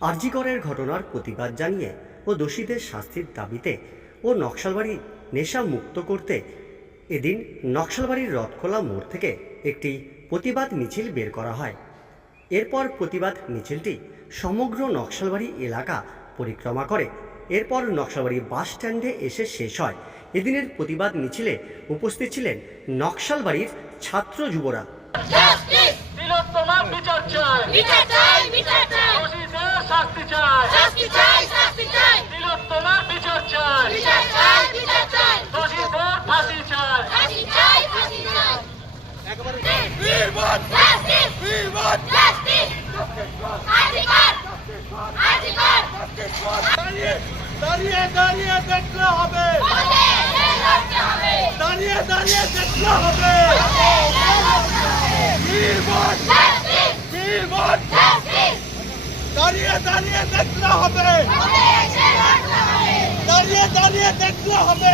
আরজিকরের ঘটনার প্রতিবাদ জানিয়ে ও দোষীদের শাস্তির দাবিতে ও নকশালবাড়ি নেশা মুক্ত করতে এদিন নকশালবাড়ির রথখোলা মোড় থেকে একটি প্রতিবাদ মিছিল বের করা হয়। এরপর প্রতিবাদ মিছিলটি সমগ্র নকশালবাড়ি এলাকা পরিক্রমা করে। এরপর নকশালবাড়ি বাস স্ট্যান্ডে এসে শেষ হয়। এদিনের প্রতিবাদ মিছিলে উপস্থিত ছিলেন নকশালবাড়ির ছাত্র যুবরা। জাস্টিস তিলোত্তমা বিচার চাই। বিচার চাই! বিচার দাঁড়িয়ে দাঁড়িয়ে দাঁড়িয়ে দেখলে হবে আমাদের লড়তে হবে দাঁড়িয়ে দাঁড়িয়ে দেখলে হবে বীরবন জাস্টিস বীরবন জাস্টিস দাঁড়িয়ে দাঁড়িয়ে দেখলে হবে আমাদের লড়তে হবে দাঁড়িয়ে দাঁড়িয়ে দেখলে হবে